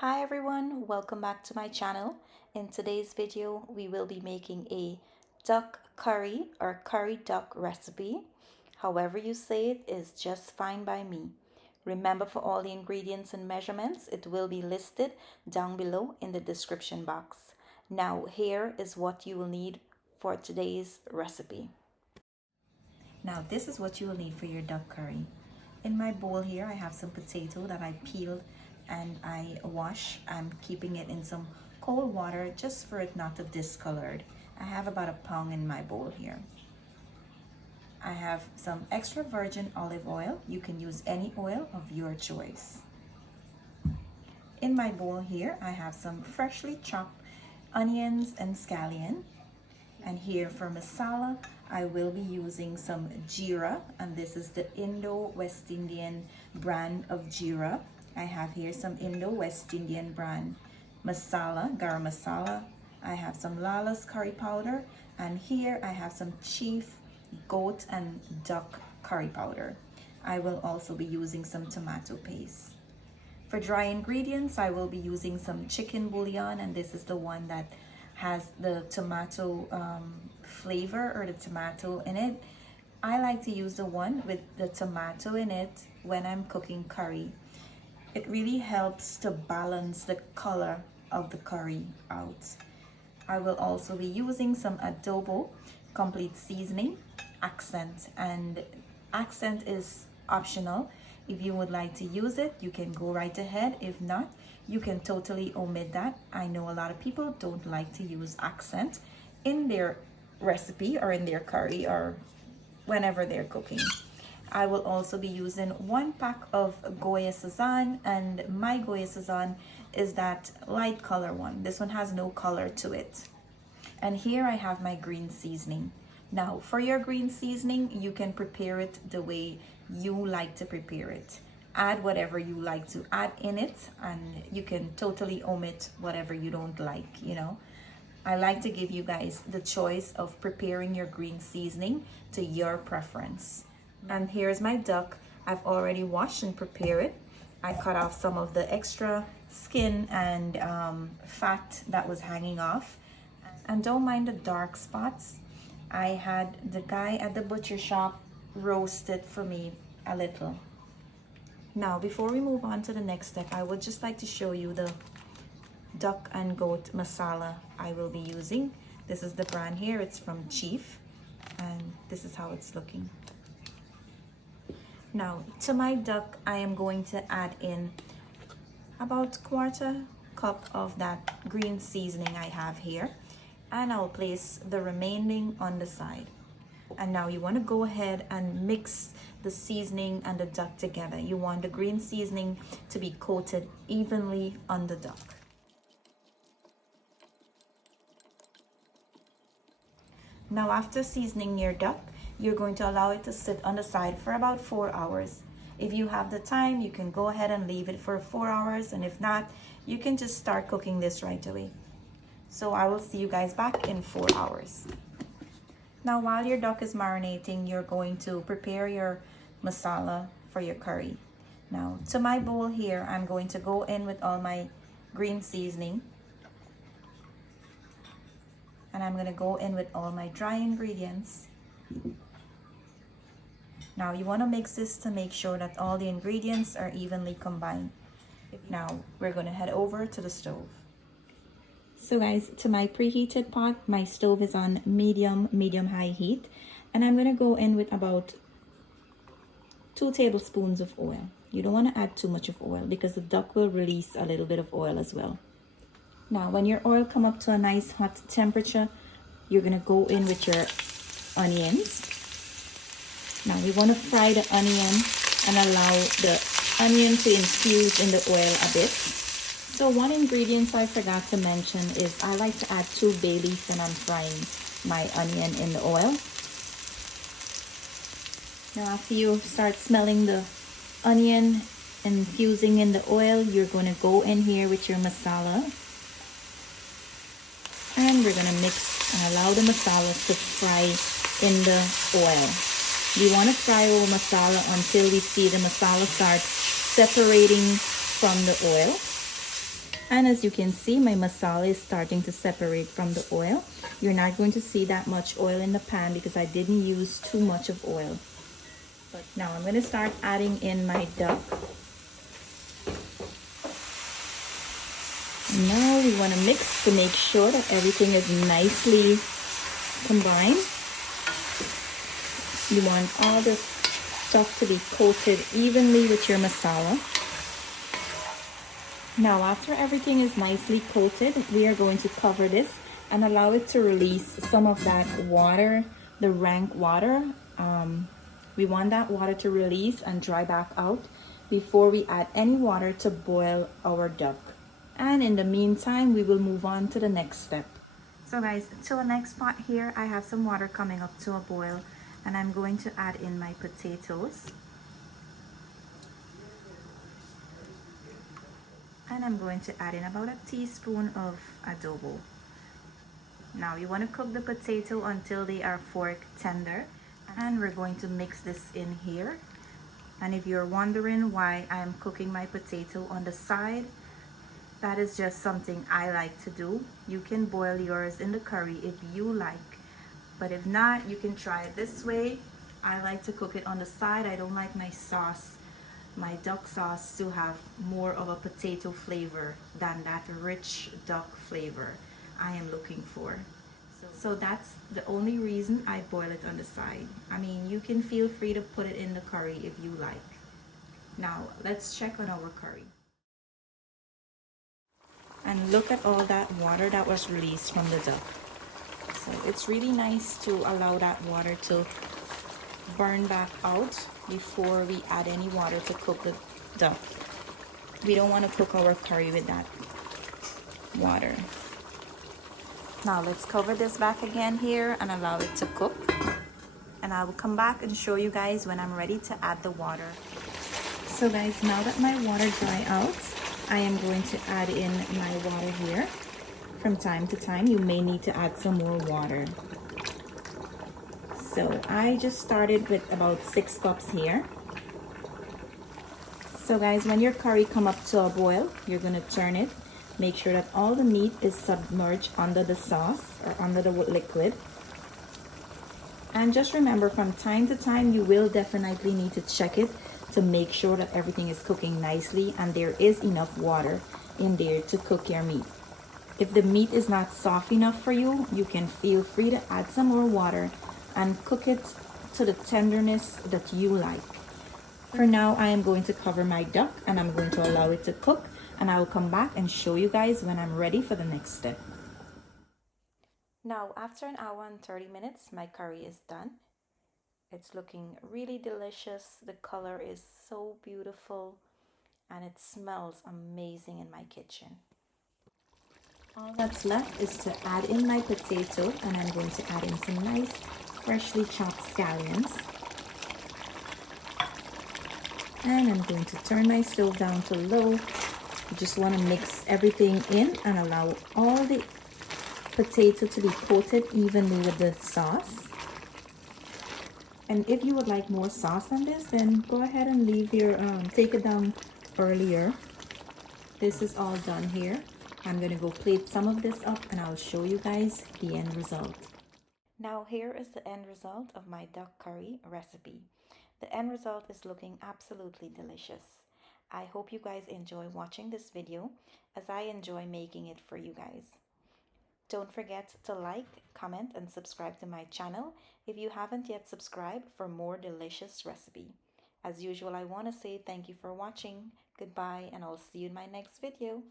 Hi everyone, welcome back to my channel. In today's video, we will be making a duck curry or curry duck recipe. However you say it is just fine by me. Remember, for all the ingredients and measurements, it will be listed down below in the description box. Now here is what you will need for today's recipe. Now this is what you will need for your duck curry. In my bowl here, I have some potato that I peeled and I wash. I'm keeping it in some cold water just for it not to discolored. I have about a pound in my bowl here. I have some extra virgin olive oil. You can use any oil of your choice. In my bowl here, I have some freshly chopped onions and scallion. And here for masala, I will be using some Geera, and this is the Indo West Indian brand of Geera. I have here some Indo West Indian brand masala, garam masala. I have some lalah's curry powder, and here I have some chief, goat, and duck curry powder. I will also be using some tomato paste. For dry ingredients, I will be using some chicken bouillon, and this is the one that has the tomato flavor or the tomato in it. I like to use the one with the tomato in it when I'm cooking curry. It really helps to balance the color of the curry out. I will also be using some Adobo Complete Seasoning, Accent, and Accent is optional. If you would like to use it, you can go right ahead. If not, you can totally omit that. I know a lot of people don't like to use Accent in their recipe or in their curry or whenever they're cooking. I will also be using 1 pack of Goya Sazon, and my Goya Sazon is that light color one. This one has no color to it. And here I have my green seasoning. Now for your green seasoning, you can prepare it the way you like to prepare it. Add whatever you like to add in it, and you can totally omit whatever you don't like, you know. I like to give you guys the choice of preparing your green seasoning to your preference. And here's my duck. I've already washed and prepared it. I cut off some of the extra skin and fat that was hanging off. And don't mind the dark spots. I had the guy at the butcher shop roast it for me a little. Now, before we move on to the next step, I would just like to show you the duck and goat masala I will be using. This is the brand here. It's from Chief, and this is how it's looking. Now, to my duck, I am going to add in about 1/4 cup of that green seasoning I have here, and I'll place the remaining on the side. And now you want to go ahead and mix the seasoning and the duck together. You want the green seasoning to be coated evenly on the duck. Now after seasoning your duck, you're going to allow it to sit on the side for about 4 hours. If you have the time, you can go ahead and leave it for 4 hours, and if not, you can just start cooking this right away. So I will see you guys back in 4 hours. Now while your duck is marinating, you're going to prepare your masala for your curry. Now to my bowl here, I'm going to go in with all my green seasoning, and I'm going to go in with all my dry ingredients. Now you want to mix this to make sure that all the ingredients are evenly combined. Now we're going to head over to the stove. So guys, to my preheated pot, my stove is on medium-high heat, and I'm going to go in with about 2 tablespoons of oil. You don't want to add too much of oil because the duck will release a little bit of oil as well. Now when your oil come up to a nice hot temperature, you're going to go in with your onions. Now you want to fry the onion and allow the onion to infuse in the oil a bit. So one ingredient I forgot to mention is I like to add 2 bay leaves when I'm frying my onion in the oil. Now after you start smelling the onion infusing in the oil, you're going to go in here with your masala. And we're going to mix and allow the masala to fry in the oil. We want to fry our masala until we see the masala start separating from the oil. And as you can see, my masala is starting to separate from the oil. You're not going to see that much oil in the pan because I didn't use too much of oil. But now I'm going to start adding in my duck. Now we want to mix to make sure that everything is nicely combined. You want all the stuff to be coated evenly with your masala. Now after everything is nicely coated, we are going to cover this and allow it to release some of that water, the rank water. We want that water to release and dry back out before we add any water to boil our duck. And in the meantime, we will move on to the next step. So guys, to the next part here, I have some water coming up to a boil and I'm going to add in my potatoes. And I'm going to add in about a teaspoon of adobo. Now you want to cook the potato until they are fork tender, and we're going to mix this in here. And if you're wondering why I'm cooking my potato on the side, that is just something I like to do. You can boil yours in the curry if you like, but if not, you can try it this way. I like to cook it on the side. I don't like my sauce, my duck sauce, to have more of a potato flavor than that rich duck flavor I am looking for. So that's the only reason I boil it on the side. I mean, you can feel free to put it in the curry if you like. Now let's check on our curry. And look at all that water that was released from the duck. So it's really nice to allow that water to burn back out before we add any water to cook the duck. We don't want to cook our curry with that water. Now let's cover this back again here and allow it to cook. And I will come back and show you guys when I'm ready to add the water. So guys, now that my water dry out, I am going to add in my water here. From time to time, you may need to add some more water. So I just started with about 6 cups here. So guys, when your curry come up to a boil, you're gonna turn it. Make sure that all the meat is submerged under the sauce or under the liquid. And just remember, from time to time, you will definitely need to check it to make sure that everything is cooking nicely and there is enough water in there to cook your meat. If the meat is not soft enough for you, you can feel free to add some more water and cook it to the tenderness that you like. For now, I am going to cover my duck and I'm going to allow it to cook, and I will come back and show you guys when I'm ready for the next step. Now, after an hour and 30 minutes, my curry is done. It's looking really delicious. The color is so beautiful and it smells amazing in my kitchen. All that's left is to add in my potato, and I'm going to add in some nice freshly chopped scallions. And I'm going to turn my stove down to low. You just want to mix everything in and allow all the potato to be coated evenly with the sauce. And if you would like more sauce than this, then go ahead and leave your take it down earlier. This is all done here. I'm going to go plate some of this up and I'll show you guys the end result. Now here is the end result of my duck curry recipe. The end result is looking absolutely delicious. I hope you guys enjoy watching this video as I enjoy making it for you guys. Don't forget to like, comment, and subscribe to my channel if you haven't yet subscribed for more delicious recipe. As usual, I want to say thank you for watching. Goodbye, and I'll see you in my next video.